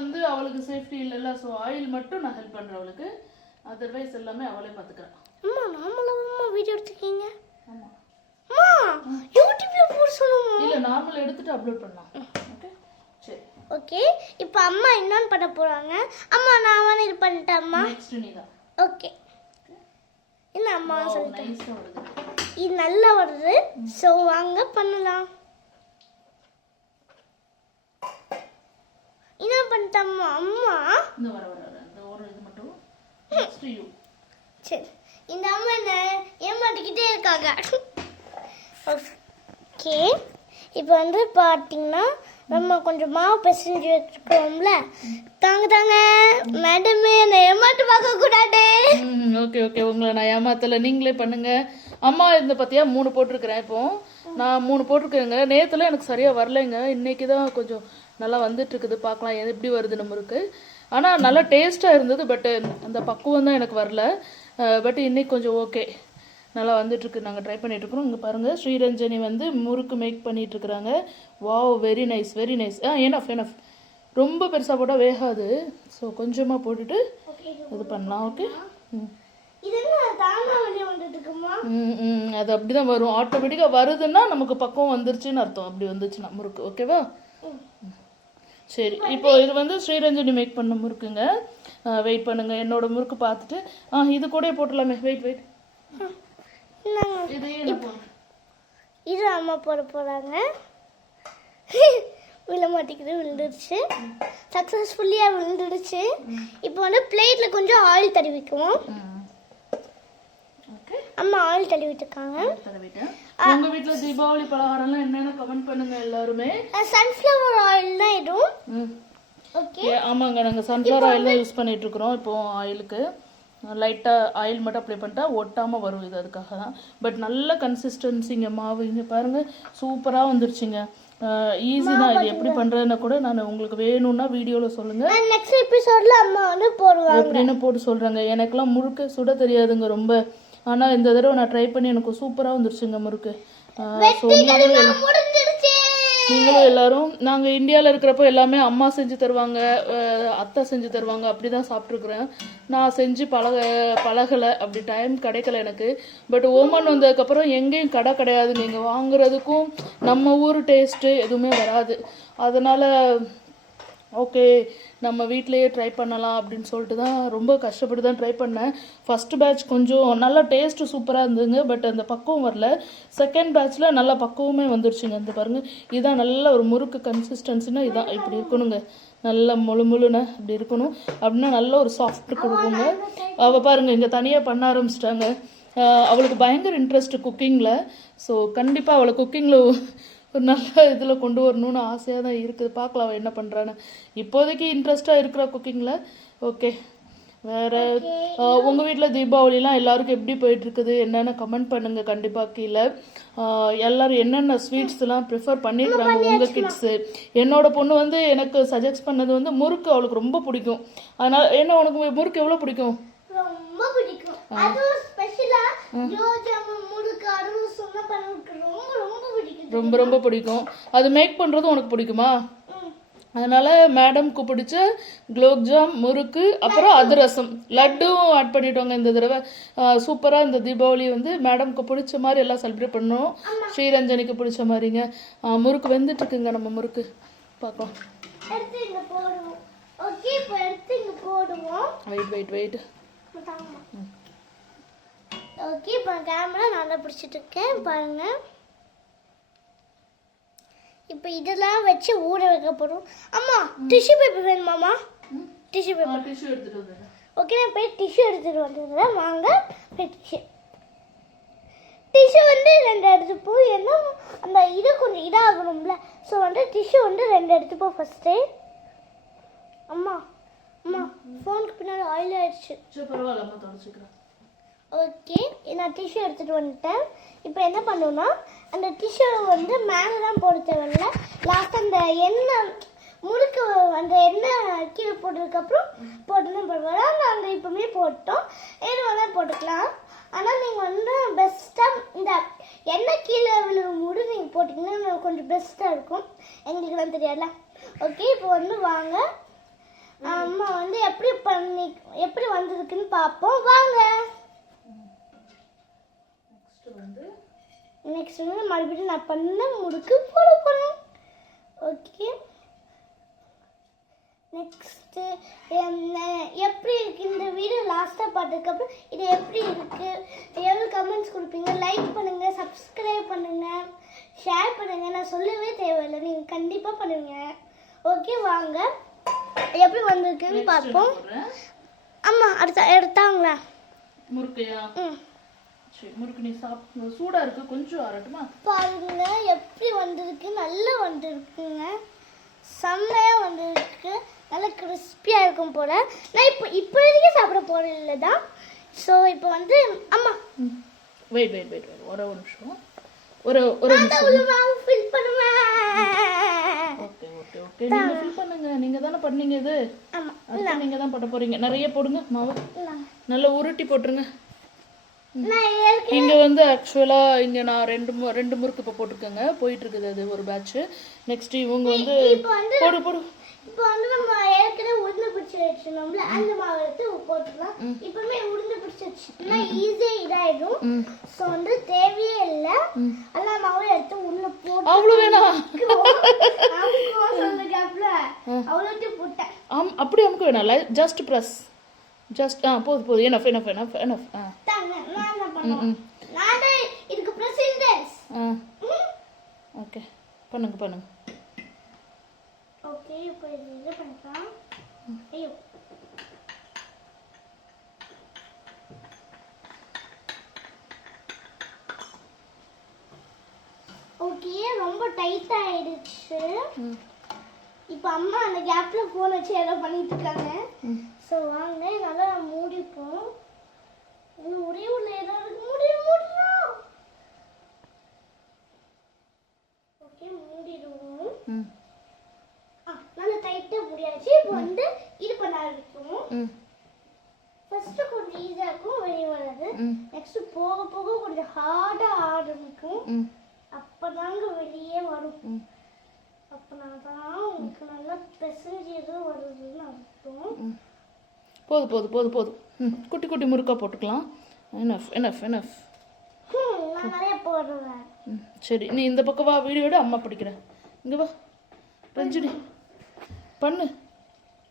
வந்து அவளுக்கு சேஃப்டி இல்லைல்ல, ஸோ ஆயில் மட்டும் நான் ஹெல்ப் பண்ணுறேன் அவளுக்கு. அதர்வைஸ் எல்லாமே அவளே பார்த்துக்கிறேன். அம்மா நார்மலாக வீடியோ எடுத்துருக்கீங்க? ஆமாம். அம்மா யூடியூப்ல போட சொல்லுங்க. இல்லை, நார்மல் எடுத்துட்டு அப்லோட் பண்ணலாம். ஓகே சரி. ஓகே, இப்போ அம்மா என்னன்னு பண்ண போகிறாங்க? அம்மா நான் வந்து இது பண்ணிட்டேம்மா. நெக்ஸ்ட் நீ தான். ஓகே, என்ன அம்மா சொல்லிட்டேன். நைஸாக வருது, இது நல்லா வருது. ஸோ வாங்க பண்ணலாம். என்ன பண்ணிட்டோம்மா அம்மா? இந்த வர இந்த ஒரு இது மட்டும். Next you. சரி, இந்த அம்மா என்ன ஏமாட்டிக்கிட்டே இருக்காங்க. ஓகே, இப்போ வந்து பார்த்தீங்கன்னா நம்ம கொஞ்சம் மாவு பிசைஞ்சு வச்சுக்கிறோம்ல. தாங்க மேடமே என்னை ஏமாட்டு பார்க்கக்கூடாது. ஓகே ஓகே, உங்களை நான் ஏமாத்தலை, நீங்களே பண்ணுங்க. அம்மா இந்த பற்றியா 3 போட்டிருக்கிறேன். இப்போ நான் 3 போட்டிருக்கேங்க. நேற்றுல எனக்கு சரியாக வரலைங்க, இன்னைக்கு தான் கொஞ்சம் நல்லா வந்துட்டு இருக்குது. பார்க்கலாம் எப்படி வருது நம்மளுக்கு. ஆனால் நல்லா டேஸ்ட்டாக இருந்தது, பட்டு அந்த பக்குவம் தான் எனக்கு வரல. பட் இன்னைக்கு கொஞ்சம் ஓகே, நல்லா வந்துட்டுருக்கு. நாங்கள் ட்ரை பண்ணிகிட்ருக்குறோம். இங்கே பாருங்கள், ஸ்ரீரஞ்சனி வந்து முறுக்கு மேக் பண்ணிகிட்ருக்குறாங்க. Wow, very nice very nice. Enough enough. ரொம்ப பெருசாக போட்டால் வேகாது, ஸோ கொஞ்சமாக போட்டுட்டு இது பண்ணலாம். ஓகே. அது அப்படி தான் வரும், ஆட்டோமேட்டிக்காக வருதுன்னா நமக்கு பக்குவம் வந்துருச்சுன்னு அர்த்தம். அப்படி வந்துச்சுன்னா முறுக்கு. ஓகேவா? சரி, இப்போ இது வந்து ஸ்ரீரஞ்சனி மேக் பண்ண முறுக்குங்க. வெயிட் பண்ணுங்க, என்னோட முறுக்கு பார்த்துட்டு இது கூட போட்டலாமே. வெயிட் வெயிட், இது அம்மா போட போறாங்க. விழ மாட்டேங்குது, விழுந்துருச்சு. சக்ஸஸ்ஃபுல்லியாக விழுந்துடுச்சு. இப்போ வந்து பிளேட்ல கொஞ்சம் ஆயில் தடவிக்குவோம். அம்மா ஆயில் தடவிட்டு இருக்காங்க. உங்க வீட்ல தீபாவளி பலகாரம்லாம் என்னென்ன கமெண்ட் பண்ணுங்க எல்லாருமே. சன்ஃப்ளவர் ஆயில் தான் இதுவும். ஓகே, ஆமாங்க, நாங்கள் சன்ஃப்ளவர் ஆயில் தான் யூஸ் பண்ணிட்டு இருக்கிறோம். இப்போ ஆயிலுக்கு லைட்டாக ஆயில் மட்டும் அப்ளை பண்ணிட்டா ஒட்டாமல் வரும். இது அதுக்காக தான். பட் நல்ல கன்சிஸ்டன்சிங்க மாவு. இங்கே பாருங்கள், சூப்பராக வந்துருச்சுங்க. ஈஸி தான். இது எப்படி பண்ணுறதுன்னா கூட நான் உங்களுக்கு வேணும்னா வீடியோவில் சொல்லுங்கள். நெக்ஸ்ட் எபிசோட்ல அம்மா வந்து போடுவாங்க. எப்படின்னு போட்டு சொல்கிறாங்க. எனக்கெல்லாம் முறுக்கு சுட தெரியாதுங்க ரொம்ப. ஆனால் இந்த தடவை நான் ட்ரை பண்ணி எனக்கு சூப்பராக வந்துருச்சுங்க முறுக்கு. ஸோ நீங்களும் எல்லாரும், நாங்கள் இந்தியாவில் இருக்கிறப்போ எல்லாமே அம்மா செஞ்சு தருவாங்க, அத்தை செஞ்சு தருவாங்க, அப்படி தான் சாப்பிட்ருக்குறேன். நான் செஞ்சு பழகலை, அப்படி டைம் கிடைக்கல எனக்கு. பட் ஓமன் வந்ததுக்கப்புறம் எங்கேயும் கடை கிடையாது, நீங்கள் வாங்குறதுக்கும் நம்ம ஊர் டேஸ்ட்டு எதுவுமே வராது. அதனால் ஓகே, நம்ம வீட்டிலையே ட்ரை பண்ணலாம் அப்படின்னு சொல்லிட்டு தான் ரொம்ப கஷ்டப்பட்டு தான் ட்ரை பண்ணேன். ஃபஸ்ட்டு பேட்ச் கொஞ்சம் நல்லா டேஸ்ட்டு சூப்பராக இருந்ததுங்க, பட் அந்த பக்குவம் வரல. செகண்ட் பேட்ச்சில் நல்லா பக்குவமே வந்துருச்சுங்க. இந்த பாருங்கள், இதுதான் நல்ல ஒரு முறுக்கு கன்சிஸ்டன்சினா இதுதான். இப்படி இருக்கணுங்க, நல்லா முழுன்னு அப்படி இருக்கணும். அப்படின்னா நல்ல ஒரு சாஃப்ட் கொடுக்குங்க. அவள் பாருங்கள் இங்கே தனியாக பண்ண ஆரம்பிச்சிட்டாங்க. அவளுக்கு பயங்கர இன்ட்ரெஸ்ட்டு குக்கிங்கில். ஸோ கண்டிப்பாக அவளை குக்கிங்கில் ஒரு நல்ல இதில் கொண்டு வரணும்னு ஆசையாக தான் இருக்குது. பார்க்கலாம் அவள் என்ன பண்ணுறான்னு. இப்போதைக்கு இன்ட்ரெஸ்ட்டாக இருக்கிற குக்கிங்கில். ஓகே, வேறு உங்கள் வீட்டில் தீபாவளிலாம் எல்லாருக்கும் எப்படி போயிட்டுருக்குது என்னென்ன கமெண்ட் பண்ணுங்கள் கண்டிப்பாக கீழே. எல்லோரும் என்னென்ன ஸ்வீட்ஸ்லாம் ப்ரிஃபர் பண்ணிக்கிறாங்க உங்கள் கிட்ஸு. என்னோடய பொண்ணு வந்து எனக்கு சஜெஸ்ட் பண்ணது வந்து முறுக்கு அவளுக்கு ரொம்ப பிடிக்கும். அதனால் என்ன, உனக்கு முறுக்கு எவ்வளோ பிடிக்கும்? ரொம்ப பிடிக்கும். அதுவும் ஸ்பெஷலா ஜோஜாமு முறுக்கு அதுவும் சொன்ன பண்ணனுக்கு ரொம்ப பிடிக்கும். ரொம்ப பிடிக்கும். அது மேக் பண்ணுறது உனக்கு பிடிக்குமா? அதனால் மேடம்க்கு பிடிச்ச குலோப்ஜாம், முறுக்கு, அப்புறம் அதிரசம், லட்டும் ஆட் பண்ணிட்டோங்க இந்த தடவை. சூப்பராக இந்த தீபாவளி வந்து மேடம்க்கு பிடிச்ச மாதிரி எல்லாம் செலிப்ரேட் பண்ணோம். ஸ்ரீரஞ்சனிக்கு பிடிச்ச மாதிரிங்க. முறுக்கு வெந்துட்டுருக்குங்க, நம்ம முறுக்கு பார்க்கலாம். வெயிட். ஓகே, இப்போ கேமரா நல்லா பிடிச்சிட்டு இருக்கேன் பாருங்க. இப்போ இதெல்லாம் வச்சு ஊற வைக்க போறோம். அம்மா டிஷ்யூ பேப்பர் வேணுமாமா? டிஷ்யூ பேப்பர் எடுத்துட்டு வந்து. ஓகே, நான் போய் டிஷ்யூ எடுத்துட்டு வந்துடுறேன். வாங்க டிஷ்யூ வந்து 2 எடுத்துப்போம். ஏன்னா அந்த இது கொஞ்சம் இதாகணும்ல. ஸோ வந்து டிஷ்யூ வந்து 2 எடுத்துப்போம் ஃபர்ஸ்ட்டு. அம்மா ஃபோனுக்கு பின்னாடி ஆயில் ஆயிடுச்சு. பரவாயில்ல, அம்மா தொடச்சிக்கிறேன். ஓகே, நான் டிஷ்யூ எடுத்துகிட்டு வந்துட்டேன். இப்போ என்ன பண்ணுவோன்னா, அந்த டிஷ்யூ வந்து மேலே தான் போட தேவையில்ல. லாஸ்ட் அந்த எண்ணெய் முறுக்கு அந்த எண்ணெய் கீழே போட்டதுக்கப்புறம் போட்டுன்னு போடுவோம். நாங்கள் இப்போமே போட்டோம், எது வேணால் போட்டுக்கலாம். ஆனால் நீங்கள் வந்து பெஸ்ட்டாக இந்த எண்ணெய் கீழே விழுவும் முடி நீங்கள் போட்டிங்கன்னா கொஞ்சம் பெஸ்ட்டாக இருக்கும். எங்களுக்குலாம் தெரியாதுல. ஓகே, இப்போ வந்து வாங்க அம்மா வந்து எப்படி வந்திருக்குன்னு பார்ப்போம் வாங்க. நெக்ஸ்ட் வந்து மறுபடியும் நான் பண்ண முறுக்கு போட போறேன். ஓகே நெக்ஸ்ட் எப்படி இருக்கு இந்த வீடியோ லாஸ்டா பார்த்ததுக்கு அப்புறம் இது எப்படி இருக்கு எவ்வளவு கமெண்ட்ஸ் கொடுப்பீங்க, லைக் பண்ணுங்க, சப்ஸ்கிரைப் பண்ணுங்க, ஷேர் பண்ணுங்க. நான் சொல்லவே தேவையில்லை, நீங்க கண்டிப்பா பண்ணுவீங்க. ஓகே வாங்க எப்படி வந்திருக்குன்னு பார்ப்போம். அம்மா எடுத்தாங்களா முறுக்கையா? சரி முறுக்கு நீ சாப்பிட்டு சூடா இருக்கு, கொஞ்சம் ஆறட்டுமா? பாருங்க எப்படி வந்திருக்கு, நல்லா வந்திருக்குங்க, செம்மையா வந்திருக்கு, நல்லா கிறிஸ்பியா இருக்கும் போல. நான் இப்போதைக்கு சாப்பிட போறது இல்லை தான். ஸோ இப்போ வந்து அம்மா வெயிட் ஒரு நிமிஷம், ஒரு நிமிஷம் ஃபில் பண்ணுவேன். ஓகே நீங்க ஃபில் பண்ணுங்க, நீங்க தானே பண்ணீங்க இது. ஆமா அதான் நீங்க தான் பண்ண போறீங்க. நிறைய போடுங்க மாவு, நல்லா உருட்டி போட்டுருங்க. இங்க வந்து ஆக்சுவலா இங்க நான் ரெண்டு முறுக்கு இப்போ போட்டிருக்கேங்க, போயிட்டு இருக்குது அது ஒரு பேட்ச். நெக்ஸ்ட் இவங்க வந்து போடு இப்போ வந்து நம்ம ஏற்கனவே உளுந்து பிடிச்சி வச்சிருந்தோம்ல, அந்த மாவு எடுத்து போட்டுக்கலாம். இப்பவுமே உளுந்து பிடிச்சி வச்சுன்னா ஈஸியா இதாயிடும். ஸோ வந்து தேவையே இல்லை, எல்லா மாவும் எடுத்து உள்ள போட்டு அவ்வளோ வேணாம் அவ்வளோத்தையும் போட்டேன். அப்படி அமுக்க வேணாம், ஜஸ்ட் ப்ரெஸ், ஜஸ்ட் போதும் எனஃப். தாங்க நான் என்ன பண்ணுவேன், நான் இதுக்கு பிரசிடென்ஸ். ஓகே பண்ணுங்க. ஓகே இப்போ இது பண்ணலாம். ஐயோ ஓகே ரொம்ப டைட் ஆயிடுச்சு. இப்போ அம்மா அந்த கேப்ல போன் வச்சு ஏதோ பண்ணிட்டு இருக்காங்க. ஸோ வாங்க நல்லா மூடிப்போம். இது ஒரே ஒரு ஏதாவது மூடிடும். ஓகே மூடிடுவோம். நல்லா டைட்டா முடியாச்சு. இப்போ வந்து இது பண்ண ஆரம்பிப்போம். ஃபர்ஸ்ட் கொஞ்சம் ஈஸியா இருக்கும் வெளியே வராது. நெக்ஸ்ட் போக போக கொஞ்சம் ஹார்டா ஆரம்பிக்கும். அப்பதாங்க வெளியே வரும். அப்பனாதான் உங்களுக்கு நல்லா பெசஞ்சு வருதுன்னு அர்த்தம். போதும் குட்டி முறுக்கா போட்டுக்கலாம். எனஃப் நான் நிறைய போடுவேன். சரி நீ இந்த பக்கம் வா, வீடியோட அம்மா பிடிக்கிறேன். இங்க வா ரஞ்சினி பண்ணு.